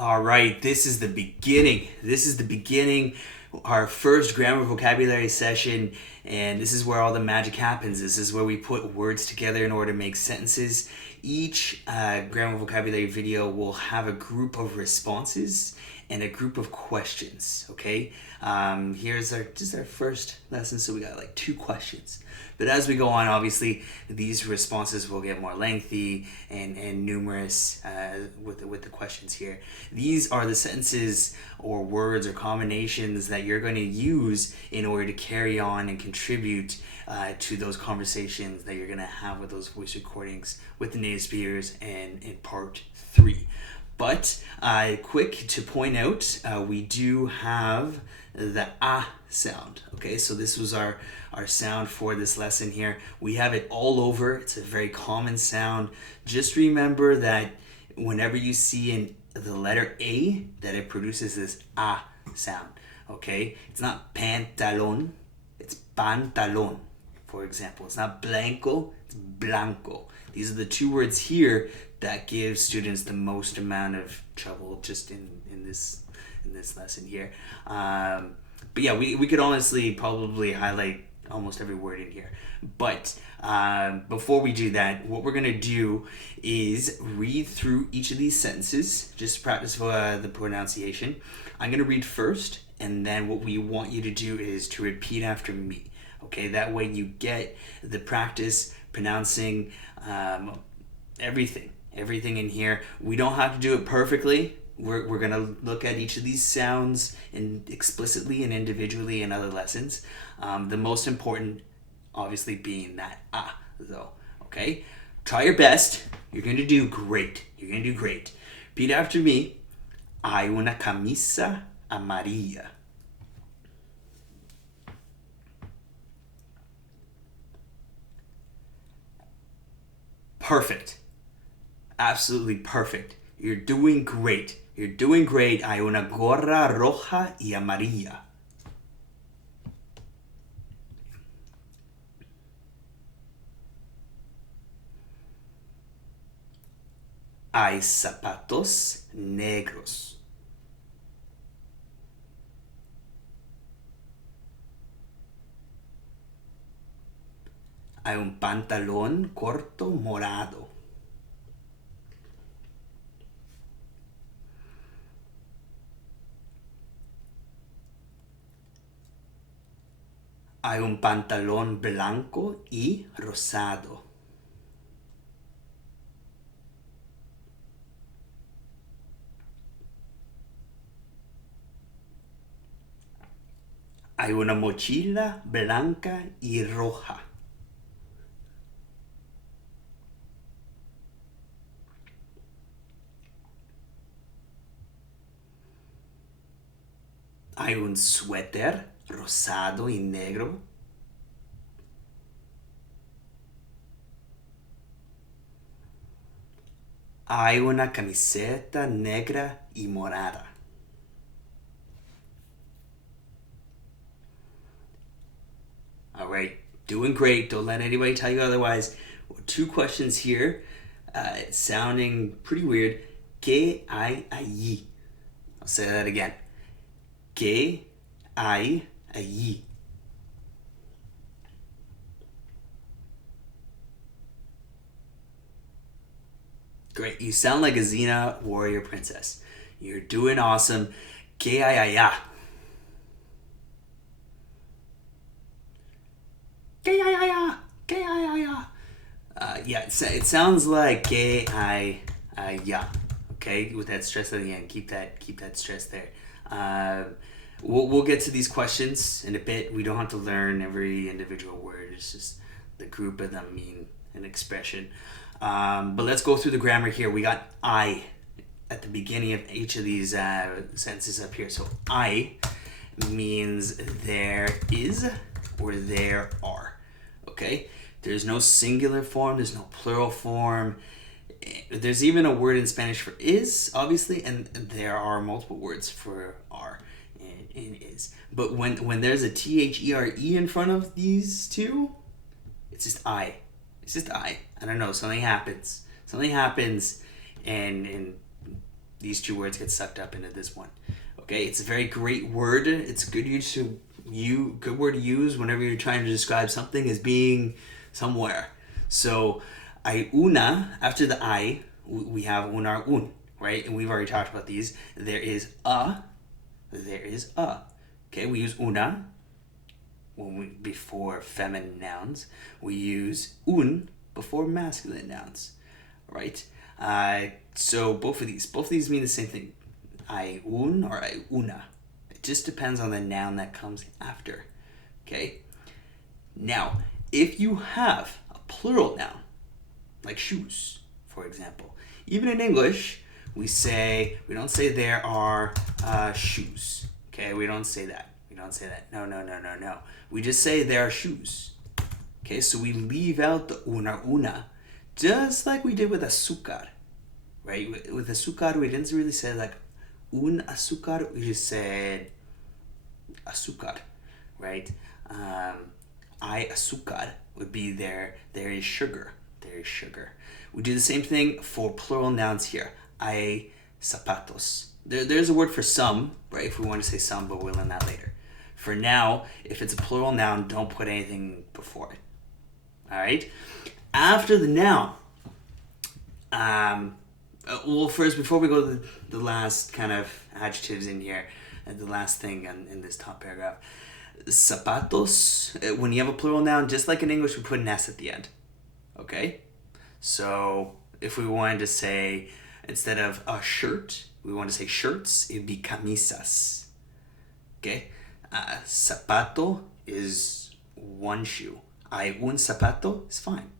All right, this is the beginning. This is the beginning, our first grammar vocabulary session, and this is where all the magic happens. This is where we put words together in order to make sentences. Each grammar vocabulary video will have a group of responses and a group of questions. Okay, this is our first lesson, so we got like 2 questions. But as we go on, obviously, these responses will get more lengthy and numerous with the questions here. These are the sentences or words or combinations that you're going to use in order to carry on and contribute to those conversations that you're going to have with those voice recordings with the native speakers and in part 3. But quick to point out, we do have the sound. Okay, so this was our sound for this lesson here. We have it all over. It's a very common sound. Just remember that whenever you see the letter A, that it produces this sound. Okay, it's not pantalon, it's pantalon, for example. It's not blanco, it's blanco. These are the 2 words here that give students the most amount of trouble just in this lesson here. But yeah, we could honestly probably highlight almost every word in here. But before we do that, what we're going to do is read through each of these sentences, just practice the pronunciation. I'm going to read first, and then what we want you to do is to repeat after me. Okay, that way you get the practice pronouncing everything in here. We don't have to do it perfectly. We're going to look at each of these sounds explicitly and individually in other lessons. The most important, obviously, being that though. Okay? Try your best. You're going to do great. You're going to do great. Repeat after me. Hay una camisa amarilla. Perfect. Absolutely perfect. You're doing great. You're doing great. Hay una gorra roja y amarilla. Hay zapatos negros. Hay un pantalón corto morado. Hay un pantalón blanco y rosado. Hay una mochila blanca y roja. Hay un suéter rosado y negro. Hay una camiseta negra y morada. All right, doing great. Don't let anybody tell you otherwise. 2 questions here, sounding pretty weird. ¿Qué hay allí? I'll say that again. ¿Qué hay allí? Great. You sound like a Xena warrior princess. You're doing awesome. ¿Qué hay allá? ¿Qué hay allá? ¿Qué hay allá? Yeah, it sounds like ¿qué hay allá? Okay, with that stress at the end. Keep that stress there. We'll get to these questions in a bit. We don't have to learn every individual word. It's just the group of them mean an expression. But let's go through the grammar here. We got I at the beginning of each of these sentences up here. So I means there is or there are. Okay? There's no singular form. There's no plural form. There's even a word in Spanish for is, obviously, and there are multiple words for are and is. But when there's a THERE in front of these 2, it's just I. It's just I don't know, something happens, and these two words get sucked up into this one. Okay, it's a very great word. It's a good good word to use whenever you're trying to describe something as being somewhere. So, hay una, after the I, we have una or un, right? And we've already talked about these. There is a. Okay, we use una before feminine nouns. We use un before masculine nouns, right? So both of these mean the same thing. Hay un or hay una. It just depends on the noun that comes after. Okay? Now, if you have a plural noun, like shoes, for example, even in English, we don't say there are shoes. Okay? We don't say that. No. We just say there are shoes. Okay? So we leave out the una, just like we did with azúcar. Right? With azúcar, we didn't really say like un azúcar, we just said azúcar, right? Hay azúcar would be there is sugar. We do the same thing for plural nouns here. Hay zapatos. There's a word for some, right? If we want to say some, but we'll learn that later. For now, if it's a plural noun, don't put anything before it. All right? After the noun, well, first, before we go to the last kind of adjectives in here, the last thing in this top paragraph, zapatos, when you have a plural noun, just like in English, we put an S at the end. Okay? So, if we wanted to say, instead of a shirt, we want to say shirts, it'd be camisas. Okay? Zapato is one shoe. Hay un zapato is fine.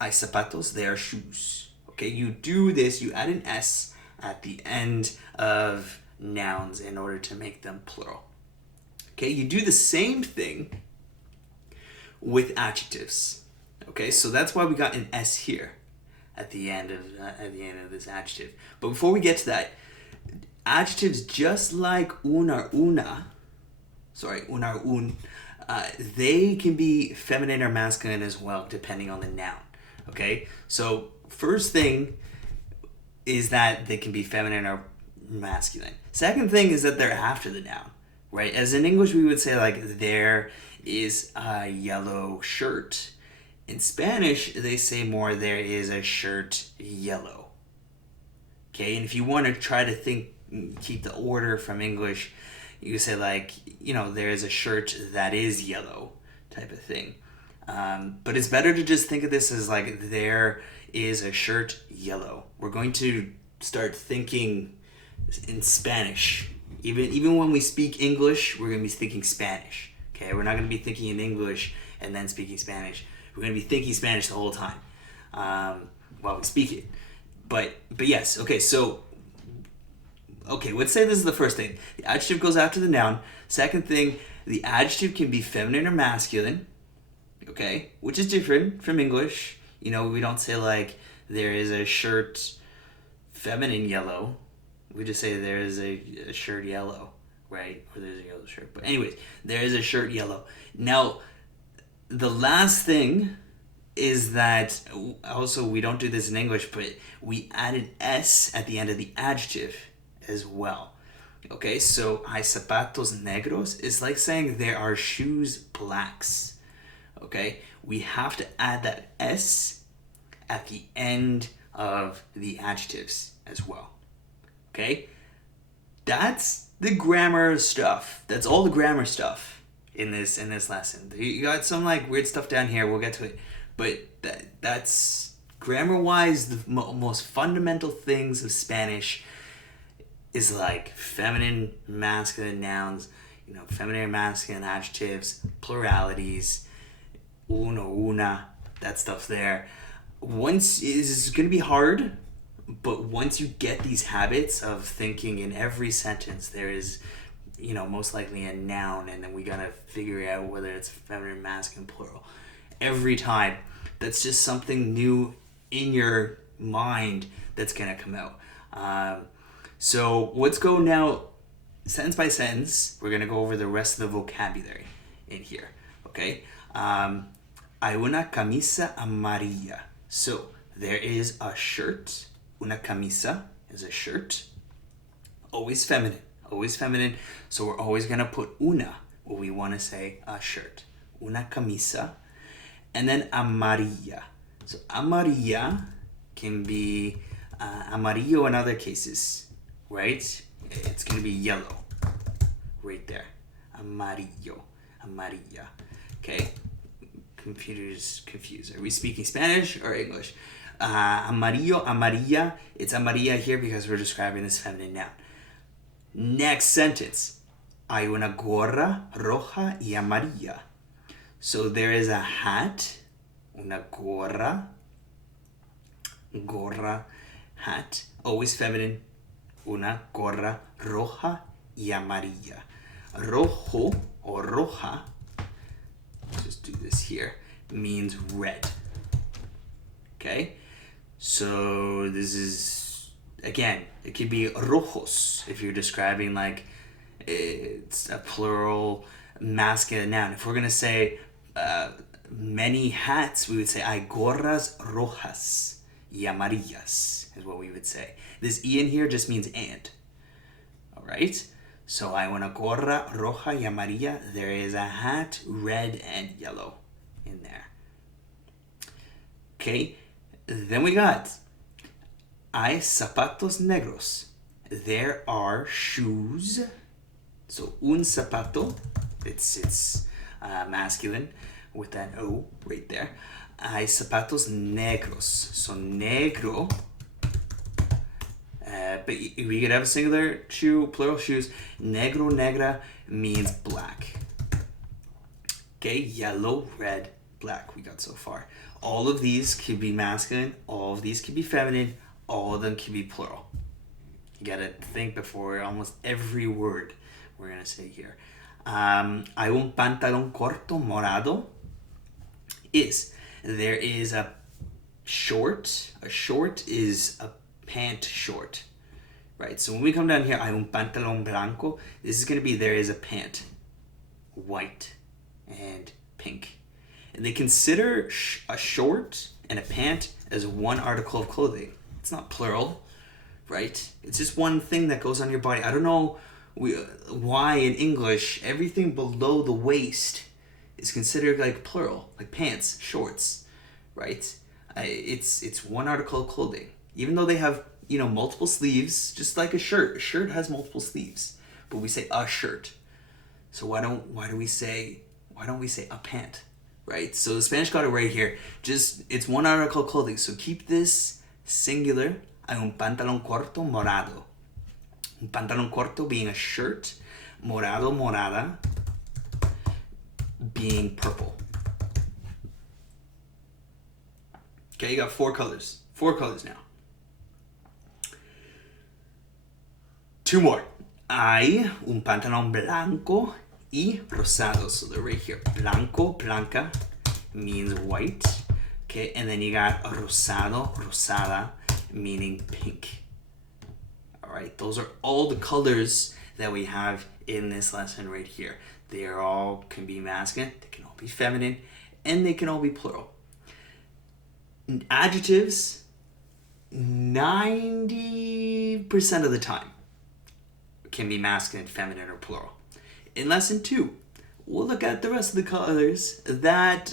Hay zapatos, they are shoes. Okay, you do this, you add an S at the end of nouns in order to make them plural. Okay, you do the same thing with adjectives. Okay, so that's why we got an S here at the end of this adjective. But before we get to that, adjectives just like un or un, they can be feminine or masculine as well, depending on the noun. Okay, so first thing is that they can be feminine or masculine. Second thing is that they're after the noun, right? As in English, we would say like, there is a yellow shirt. In Spanish, they say more, there is a shirt yellow. Okay, and if you want to try to keep the order from English, you say like, there is a shirt that is yellow type of thing. But it's better to just think of this as like, there is a shirt yellow. We're going to start thinking in Spanish. Even when we speak English, we're going to be thinking Spanish. Okay, we're not going to be thinking in English and then speaking Spanish. We're going to be thinking Spanish the whole time while we speak it. But yes, okay, so let's say this is the first thing. The adjective goes after the noun. Second thing, the adjective can be feminine or masculine. Okay, which is different from English. We don't say like, there is a shirt feminine yellow. We just say there is a shirt yellow, right? Or there's a yellow shirt. But anyways, there is a shirt yellow. Now, the last thing is that, also we don't do this in English, but we add an S at the end of the adjective as well. Okay, so hay zapatos negros is like saying there are shoes blacks. Okay, we have to add that S at the end of the adjectives as well. Okay, that's the grammar stuff. That's all the grammar stuff in this lesson. You got some like weird stuff down here. We'll get to it, but that's grammar-wise the most fundamental things of Spanish is like feminine, masculine nouns, feminine, masculine adjectives, pluralities, uno, una, that stuff there. Once is going to be hard, but once you get these habits of thinking in every sentence, there is, most likely a noun, and then we got to figure out whether it's feminine, masculine, plural. Every time, that's just something new in your mind that's going to come out. So let's go now, sentence by sentence. We're going to go over the rest of the vocabulary in here, okay? Hay una camisa amarilla. So there is a shirt. Una camisa is a shirt. always feminine, always feminine. So we're always gonna put una when we want to say a shirt. Una camisa. And then amarilla. So amarilla can be amarillo in other cases, right? It's gonna be yellow, right there. Amarillo, amarilla. Okay, computers confused. Are we speaking Spanish or English? Amarillo, amarilla. It's amarilla here because we're describing this feminine noun. Next sentence. Hay una gorra roja y amarilla. So there is a hat, una gorra, hat, always feminine, una gorra roja y amarilla. Rojo or roja, let's just do this here, means red. Okay? So this is, again, it could be rojos if you're describing like it's a plural masculine noun. If we're going to say many hats, we would say hay gorras rojas y amarillas is what we would say. This E in here just means and. All right? So hay una gorra roja y amarilla. There is a hat, red and yellow in there. Okay? Then we got hay zapatos negros. There are shoes. So un zapato, it's masculine with that O right there. Hay zapatos negros. So negro, but we could have a singular shoe, plural shoes. Negro, negra means black. Okay, yellow, red, black we got so far. All of these could be masculine, all of these could be feminine, all of them can be plural. You gotta think before almost every word we're gonna say here. Hay un pantalón corto morado. There is a short. A short is a pant short, right? So when we come down here, hay un pantalón blanco. This is gonna be there is a pant, white and pink. And they consider a short and a pant as one article of clothing. It's not plural, right? It's just one thing that goes on your body. I don't know why in English everything below the waist is considered like plural, like pants, shorts, right? It's one article of clothing, even though they have multiple sleeves, just like a shirt. A shirt has multiple sleeves, but we say a shirt. So why don't we say a pant, right? So the Spanish got it right here. It's one article of clothing. So keep this singular. Hay un pantalón corto morado. Un pantalón corto being a shirt, morado, morada being purple. Okay, you got four colors. Four colors now. Two more. Hay un pantalón blanco y rosado. So they're right here. Blanco, blanca means white. Okay, and then you got rosado, rosada meaning pink. All right, those are all the colors that we have in this lesson right here. They all can be masculine, they can all be feminine, and they can all be plural. Adjectives, 90% of the time, can be masculine, feminine, or plural. In lesson 2, we'll look at the rest of the colors that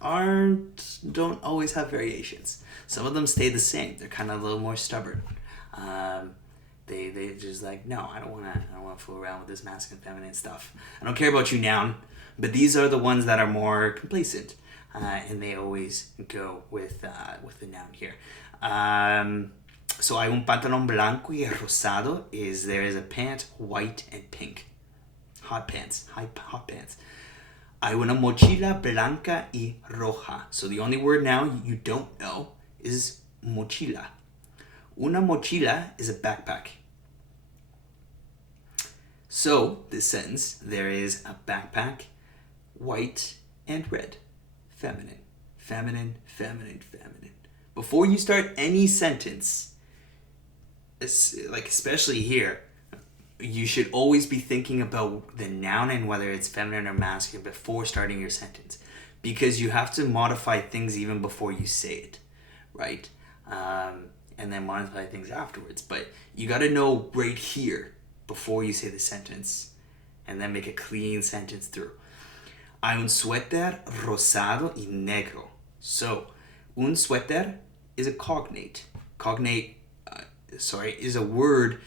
don't always have variations. Some of them stay the same. They're kind of a little more stubborn. They just like, no, I don't want to fool around with this masculine, feminine stuff. I don't care about you, noun. But these are the ones that are more complacent, and they always go with the noun here. So hay un pantalón blanco y rosado there is a pant, white and pink. Hot pants. Hot pants. Hay una mochila blanca y roja. So the only word now you don't know is mochila. Una mochila is a backpack. So this sentence, there is a backpack, white and red. Feminine. Feminine, feminine, feminine. Before you start any sentence, like especially here, you should always be thinking about the noun and whether it's feminine or masculine before starting your sentence, because you have to modify things even before you say it, right? and then modify things afterwards. But you got to know right here before you say the sentence, and then make a clean sentence through. Hay un suéter rosado y negro. So, un suéter is a cognate. Cognate, is a word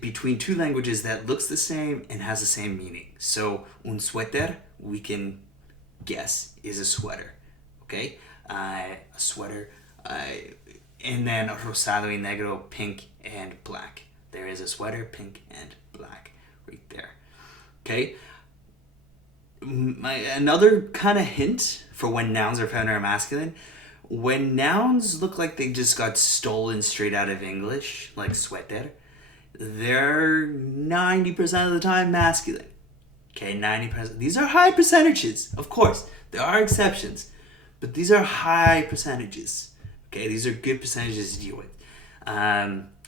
between two languages that looks the same and has the same meaning. So, un suéter, we can guess, is a sweater. Okay? A sweater. And then rosado y negro, pink and black. There is a sweater, pink and black, right there. Okay? Another kind of hint for when nouns are feminine or masculine, when nouns look like they just got stolen straight out of English, like sweater, they're 90% of the time masculine. Okay, 90%. These are high percentages, of course. There are exceptions, but these are high percentages. Okay, these are good percentages to deal with.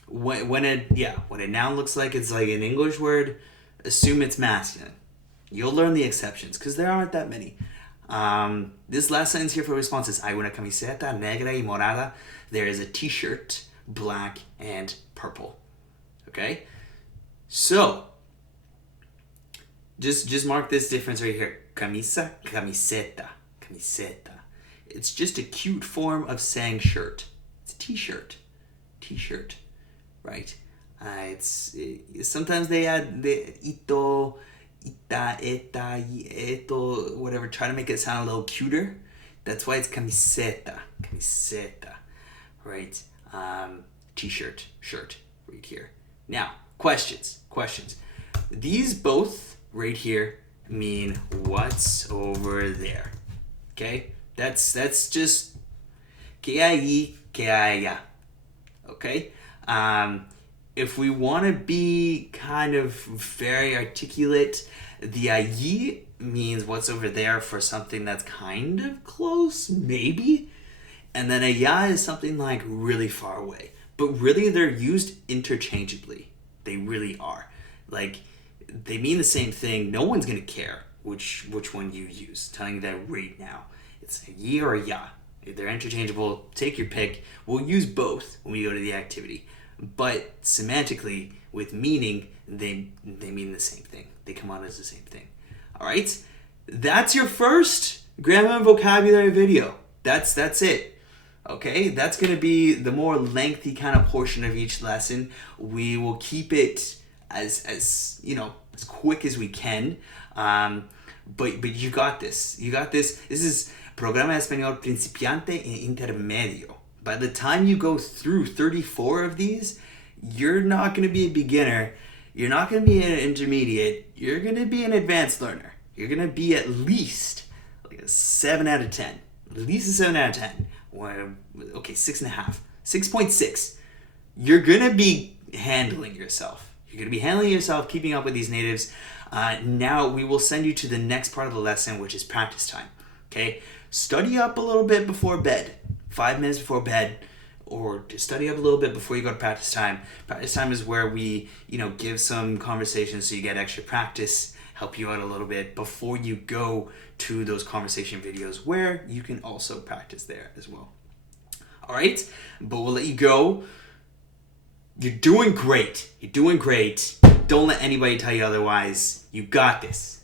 When a noun looks like it's like an English word, assume it's masculine. You'll learn the exceptions because there aren't that many. This last sentence here for response is hay una camiseta negra y morada. There is a t-shirt, black and purple. Okay? So, just mark this difference right here. Camisa, camiseta, camiseta. It's just a cute form of saying shirt. It's a t-shirt. T-shirt. Right? Sometimes they add the ito, ita, eta, eto, whatever, try to make it sound a little cuter. That's why it's camiseta, camiseta, right? T-shirt, shirt, right here. Now, questions. These both right here mean what's over there, okay? That's just que hay allá, okay? If we want to be kind of very articulate, the allí means what's over there for something that's kind of close, maybe. And then allá is something like really far away. But really, they're used interchangeably. They really are. Like, they mean the same thing. No one's going to care which one you use. I'm telling you that right now. It's allí or allá. They're interchangeable. Take your pick. We'll use both when we go to the activity. But semantically, with meaning, they mean the same thing. They come out as the same thing. All right? That's your first grammar and vocabulary video. That's it. Okay? That's going to be the more lengthy kind of portion of each lesson. We will keep it as quick as we can. But you got this. You got this. This is Programa Español Principiante e Intermedio. By the time you go through 34 of these, you're not going to be a beginner. You're not going to be an intermediate. You're going to be an advanced learner. You're going to be at least like a 7 out of 10. At least a 7 out of 10. Okay, 6.5. 6.6. You're going to be handling yourself. You're going to be handling yourself, keeping up with these natives. Now we will send you to the next part of the lesson, which is practice time. Okay? Study up a little bit before bed. 5 minutes before bed, or to study up a little bit before you go to practice time. Practice time is where we, give some conversations so you get extra practice, help you out a little bit before you go to those conversation videos where you can also practice there as well. All right, but we'll let you go. You're doing great. Don't let anybody tell you otherwise. You got this.